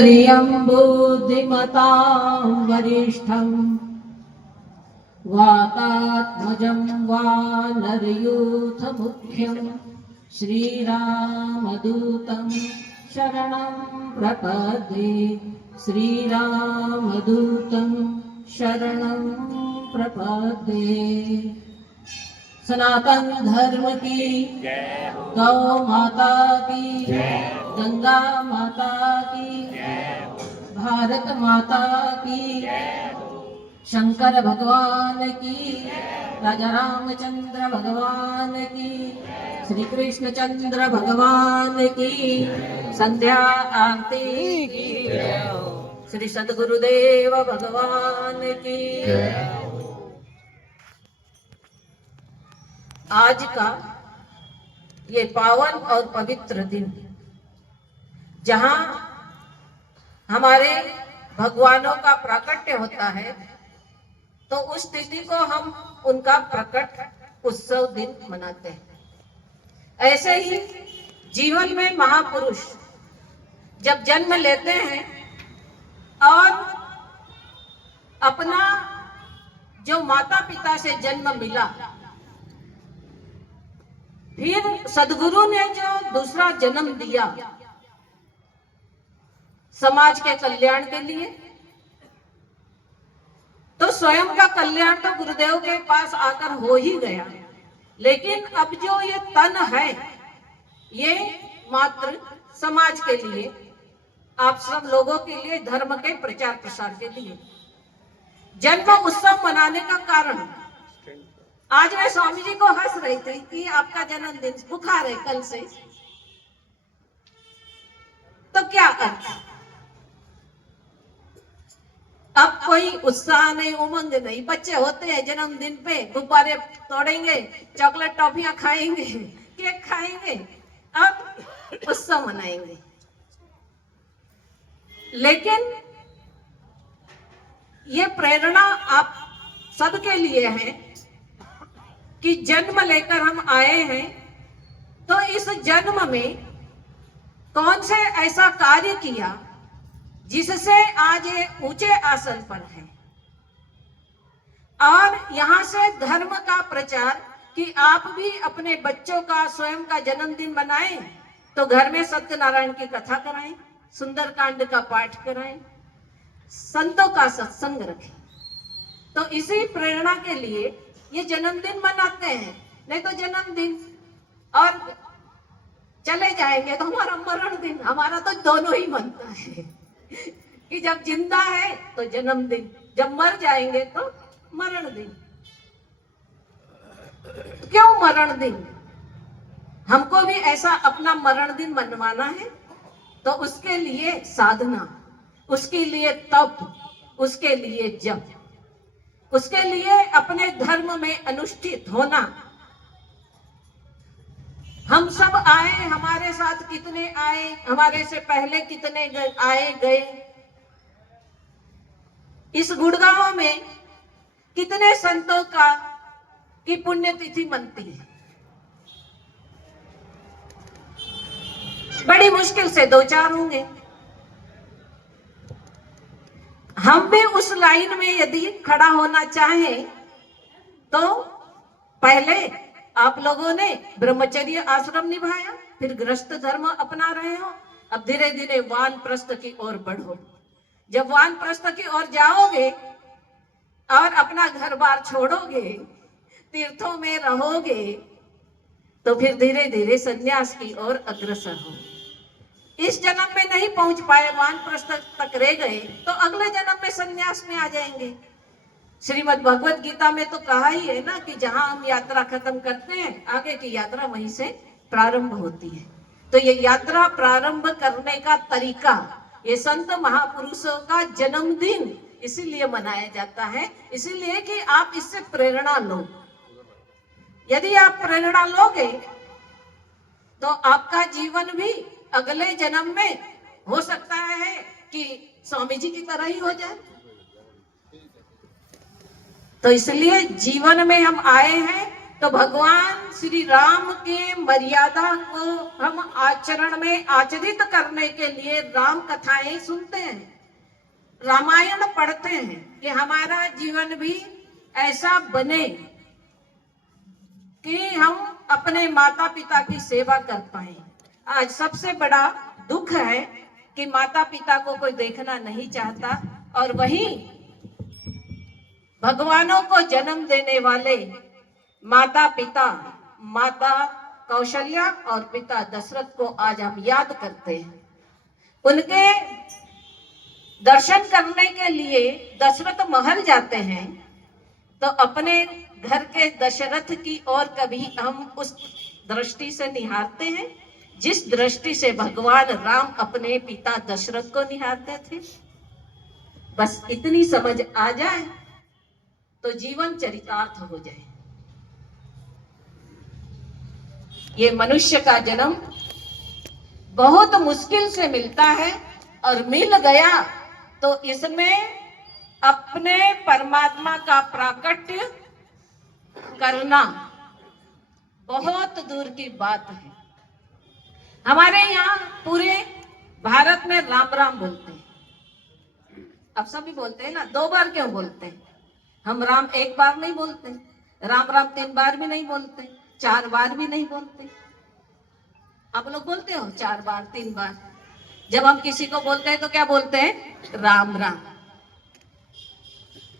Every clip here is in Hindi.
प्रियं बुद्धिमतां वरिष्ठं वातात्मजं वानरयूथमुख्यं श्रीरामदूतं शरणं प्रपद्ये। श्रीरामदूतं शरणं प्रपद्ये। सनातन धर्म की गौ माता की, गंगा माता की, भारत माता की, शंकर भगवान की, राजा रामचंद्र भगवान की, श्री कृष्ण चंद्र भगवान की, संध्या आरती की, श्री सद्गुरुदेव भगवान की। आज का ये पावन और पवित्र दिन, जहां हमारे भगवानों का प्राकट्य होता है, तो उस तिथि को हम उनका प्रकट उत्सव दिन मनाते हैं। ऐसे ही जीवन में महापुरुष जब जन्म लेते हैं और अपना जो माता पिता से जन्म मिला, फिर सदगुरु ने जो दूसरा जन्म दिया समाज के कल्याण के लिए, तो स्वयं का कल्याण तो गुरुदेव के पास आकर हो ही गया, लेकिन अब जो ये तन है ये मात्र समाज के लिए, आप सब लोगों के लिए, धर्म के प्रचार प्रसार के लिए। जन्म उत्सव मनाने का कारण, आज मैं स्वामी जी को हंस रही थी कि आपका जन्मदिन, बुखार है कल से, तो क्या अर्थ? अब कोई उत्साह नहीं, उमंग नहीं। बच्चे होते हैं जन्मदिन पे गुब्बारे तोड़ेंगे, चॉकलेट टॉफियां खाएंगे, केक खाएंगे, अब उत्सव मनाएंगे। लेकिन ये प्रेरणा आप सबके लिए है कि जन्म लेकर हम आए हैं, तो इस जन्म में कौन से ऐसा कार्य किया जिससे आज ये ऊंचे आसन पर है, और यहां से धर्म का प्रचार कि आप भी अपने बच्चों का, स्वयं का जन्मदिन मनाएं, तो घर में सत्यनारायण की कथा कराएं, सुंदरकांड का पाठ कराएं, संतों का सत्संग रखें। तो इसी प्रेरणा के लिए ये जन्मदिन मनाते हैं। नहीं तो जन्मदिन और चले जाएंगे तो हमारा मरण दिन, हमारा तो दोनों ही मनता है कि जब जिंदा है तो जन्मदिन, जब मर जाएंगे तो मरण दिन। क्यों मरण दिन? हमको भी ऐसा अपना मरण दिन मनवाना है, तो उसके लिए साधना, उसके लिए तप, उसके लिए जप, उसके लिए अपने धर्म में अनुष्ठित होना। हम सब आए, हमारे साथ कितने आए, हमारे से पहले कितने आए गए। इस गुड़गांव में कितने संतों की पुण्यतिथि मनती है। बड़ी मुश्किल से 2-4 होंगे। हम भी उस लाइन में यदि खड़ा होना चाहें, तो पहले आप लोगों ने ब्रह्मचर्य आश्रम निभाया, फिर गृहस्थ धर्म अपना रहे हो, अब धीरे धीरे वानप्रस्थ की ओर बढ़ो। जब वानप्रस्थ की ओर जाओगे और अपना घर बार छोड़ोगे, तीर्थों में रहोगे, तो फिर धीरे धीरे संन्यास की ओर अग्रसर हो। इस जन्म में नहीं पहुंच पाए, वानप्रस्थ तक रह गए, तो अगले जन्म में संन्यास में आ जाएंगे। श्रीमद् भगवत गीता में तो कहा ही है ना कि जहां हम यात्रा खत्म करते हैं, आगे की यात्रा वहीं से प्रारंभ होती है। तो ये यात्रा प्रारंभ करने का तरीका, ये संत महापुरुषों का जन्मदिन इसीलिए मनाया जाता है, इसीलिए कि आप इससे प्रेरणा लो। यदि आप प्रेरणा लोगे तो आपका जीवन भी अगले जन्म में हो सकता है कि स्वामी जी की तरह ही हो जाए। तो इसलिए जीवन में हम आए हैं तो भगवान श्री राम के मर्यादा को हम आचरण में आचरित करने के लिए राम कथाएं सुनते हैं, रामायण पढ़ते हैं, कि हमारा जीवन भी ऐसा बने कि हम अपने माता पिता की सेवा कर पाए। आज सबसे बड़ा दुख है कि माता पिता को कोई देखना नहीं चाहता, और वहीं भगवानों को जन्म देने वाले माता पिता, माता कौशल्या और पिता दशरथ को आज हम याद करते हैं। उनके दर्शन करने के लिए दशरथ महल जाते हैं, तो अपने घर के दशरथ की ओर कभी हम उस दृष्टि से निहारते हैं जिस दृष्टि से भगवान राम अपने पिता दशरथ को निहारते थे? बस इतनी समझ आ जाए तो जीवन चरितार्थ हो जाए। ये मनुष्य का जन्म बहुत मुश्किल से मिलता है, और मिल गया तो इसमें अपने परमात्मा का प्राकट्य करना बहुत दूर की बात है। हमारे यहाँ पूरे भारत में राम राम बोलते हैं। अब सभी बोलते हैं ना, 2 बार क्यों बोलते हैं? हम राम 1 बार नहीं बोलते, राम राम 3 बार भी नहीं बोलते, 4 बार भी नहीं बोलते। आप लोग बोलते हो 4 बार 3 बार? जब हम किसी को बोलते हैं तो क्या बोलते हैं? राम राम।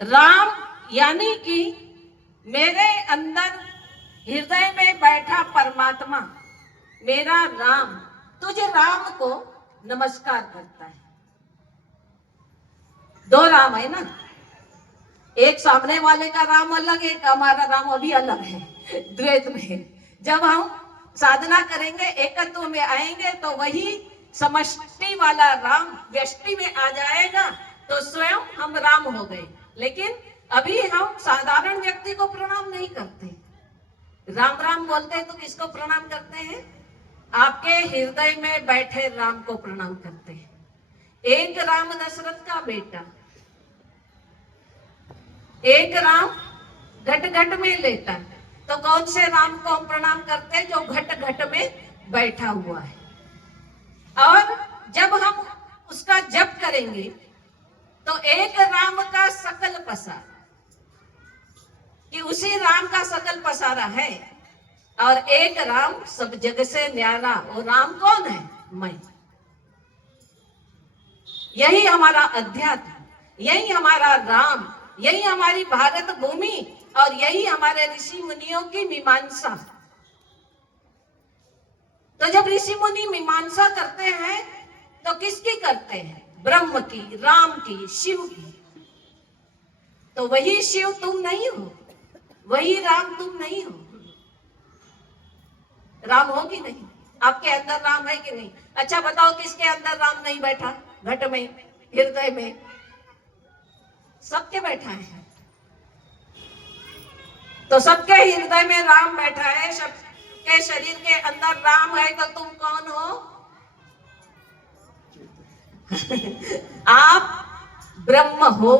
राम यानी कि मेरे अंदर हृदय में बैठा परमात्मा, मेरा राम तुझे राम को नमस्कार करता है। 2 राम है ना, एक सामने वाले का राम अलग, एक हमारा राम अभी अलग है द्वैत में। जब हम साधना करेंगे, एकत्व में आएंगे, तो वही समष्टि वाला राम व्यष्टि में आ जाएगा, तो स्वयं हम राम हो गए। लेकिन अभी हम साधारण व्यक्ति को प्रणाम नहीं करते, राम राम बोलते हैं तो किसको प्रणाम करते हैं? आपके हृदय में बैठे राम को प्रणाम करते हैं। एक राम दशरथ का बेटा, एक राम घट घट में लेटा, तो कौन से राम को हम प्रणाम करते हैं? जो घट घट में बैठा हुआ है। और जब हम उसका जप करेंगे तो एक राम का सकल पसारा, कि उसी राम का सकल पसारा है, और एक राम सब जग से न्यारा। वो राम कौन है? मैं। यही हमारा अध्यात्म, यही हमारा राम, यही हमारी भारत भूमि, और यही हमारे ऋषि मुनियों की मीमांसा। तो जब ऋषि मुनि मीमांसा करते हैं तो किसकी करते हैं? ब्रह्म की, राम की, शिव की। तो वही शिव तुम नहीं हो, वही राम तुम नहीं हो। राम हो कि नहीं? आपके अंदर राम है कि नहीं? अच्छा बताओ, किसके अंदर राम नहीं बैठा? घट में, हृदय में, सबके बैठा है। तो सबके हृदय में राम बैठा है, सबके शरीर के अंदर राम है, तो तुम कौन हो? आप ब्रह्म हो,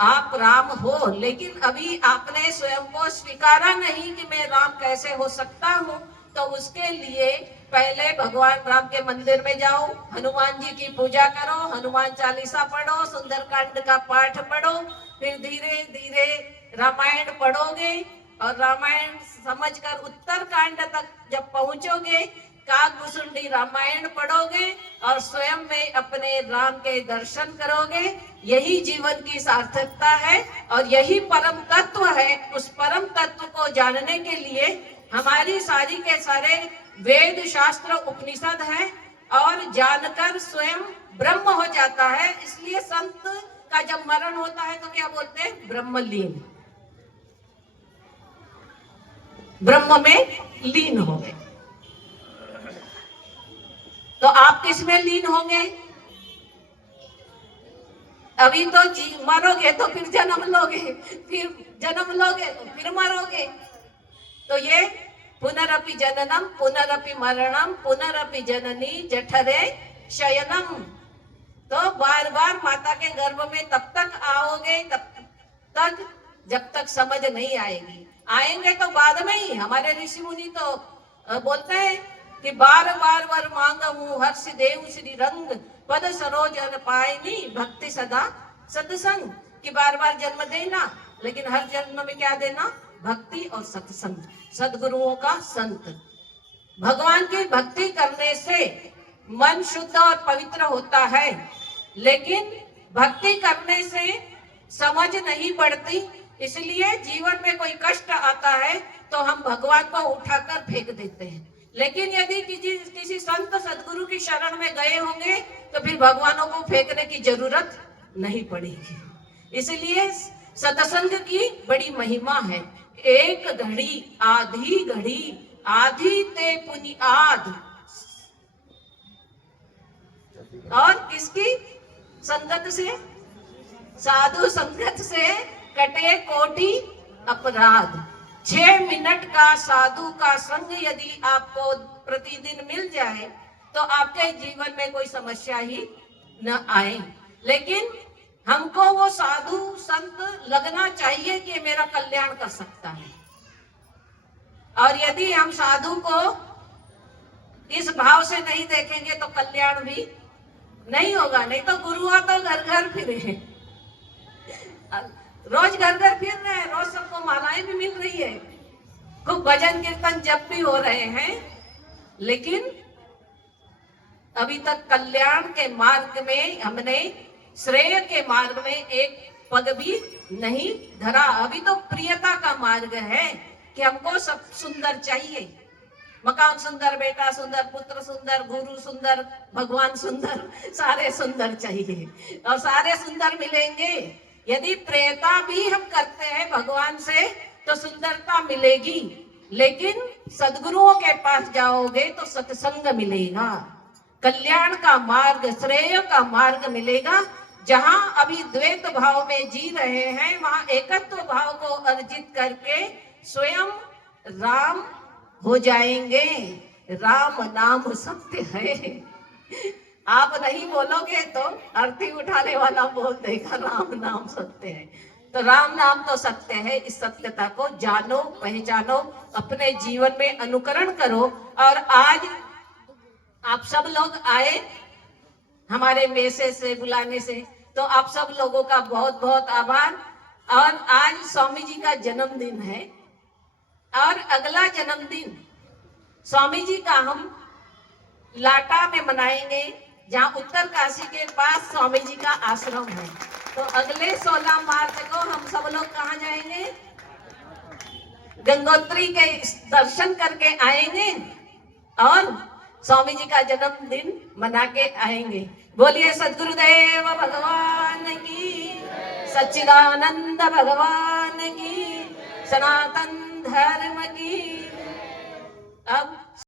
आप राम हो। लेकिन अभी आपने स्वयं को स्वीकारा नहीं कि मैं राम कैसे हो सकता हूँ। तो उसके लिए पहले भगवान राम के मंदिर में जाओ, हनुमान जी की पूजा करो, हनुमान चालीसा पढ़ो, सुंदरकांड का पाठ पढ़ो, फिर धीरे धीरे रामायण पढ़ोगे, और रामायण समझकर उत्तरकांड तक जब पहुंचोगे, काकभूषुंडी रामायण पढ़ोगे, और स्वयं में अपने राम के दर्शन करोगे। यही जीवन की सार्थकता है, और यही परम तत्व है। उस परम तत्व को जानने के लिए हमारी सारी के सारे वेद शास्त्र उपनिषद है, और जानकर स्वयं ब्रह्म हो जाता है। इसलिए संत का जब मरण होता है तो क्या बोलते हैं? ब्रह्मलीन, ब्रह्म में लीन हो गए। तो आप किस में लीन होंगे? अभी तो मरोगे तो फिर जन्म लोगे, फिर जन्म लोगे तो फिर मरोगे। तो ये पुनरपि जननम पुनरपि मरणम पुनरपि जननी जठरे शयनम। तो बार बार माता के गर्भ में तब तक आओगे, तब तक जब तक समझ नहीं आएगी। आएंगे तो बाद में ही। हमारे ऋषि मुनि तो बोलते हैं कि बार बार वर मांगमु हर्ष देव श्री रंग पद सरोज अर पायनी भक्ति सदा सत्संग, कि बार बार जन्म देना, लेकिन हर जन्म में क्या देना? भक्ति और सत्संग, सदगुरुओं का संत। भगवान की भक्ति करने से मन शुद्ध और पवित्र होता है, लेकिन भक्ति करने से समझ नहीं बढ़ती। इसलिए जीवन में कोई कष्ट आता है तो हम भगवान को उठाकर फेंक देते हैं, लेकिन यदि किसी संत सदगुरु की शरण में गए होंगे तो फिर भगवानों को फेंकने की जरूरत नहीं पड़ेगी। इसलिए सत्संग की बड़ी महिमा है। एक घड़ी आधी घड़ी आधी ते पुनि आध, और किसकी संगत से? साधु संगत से कटे कोटि अपराध। 6 मिनट का साधु का संग यदि आपको प्रतिदिन मिल जाए तो आपके जीवन में कोई समस्या ही न आए। लेकिन हमको वो साधु संत लगना चाहिए कि मेरा कल्याण कर सकता है, और यदि हम साधु को इस भाव से नहीं देखेंगे तो कल्याण भी नहीं होगा। नहीं तो गुरुआ तो घर घर फिरे हैं, रोज घर घर फिर रहे हैं, रोज सबको मालाएं भी मिल रही है, खूब भजन कीर्तन जप भी हो रहे हैं, लेकिन अभी तक कल्याण के मार्ग में हमने, श्रेय के मार्ग में एक पग भी नहीं धरा। अभी तो प्रियता का मार्ग है कि हमको सब सुंदर चाहिए, मकान सुंदर, बेटा सुंदर, पुत्र सुंदर, गुरु सुंदर, भगवान सुंदर, सारे सुंदर चाहिए, और सारे सुंदर मिलेंगे। यदि प्रियता भी हम करते हैं भगवान से तो सुंदरता मिलेगी, लेकिन सदगुरुओं के पास जाओगे तो सत्संग मिलेगा, कल्याण का मार्ग, श्रेय का मार्ग मिलेगा। जहां अभी द्वैत भाव में जी रहे हैं, वहां एकत्व भाव को अर्जित करके स्वयं राम हो जाएंगे। राम नाम सत्य है। आप नहीं बोलोगे तो अर्थी उठाने वाला बोल देगा राम नाम सत्य है। तो राम नाम तो सत्य है। इस सत्यता को जानो, पहचानो, अपने जीवन में अनुकरण करो। और आज आप सब लोग आए हमारे मैसेज से, बुलाने से, तो आप सब लोगों का बहुत बहुत आभार। और आज स्वामी जी का जन्मदिन है, और अगला जन्मदिन स्वामी जी का हम लाटा में मनाएंगे, जहां उत्तर काशी के पास स्वामी जी का आश्रम है। तो अगले 16 मार्च को हम सब लोग कहाँ जाएंगे? गंगोत्री के दर्शन करके आएंगे और स्वामी जी का जन्मदिन मना के आएंगे। बोलिए सद्गुरुदेव भगवान की, सच्चिदानंद भगवान की, सनातन धर्म की। अब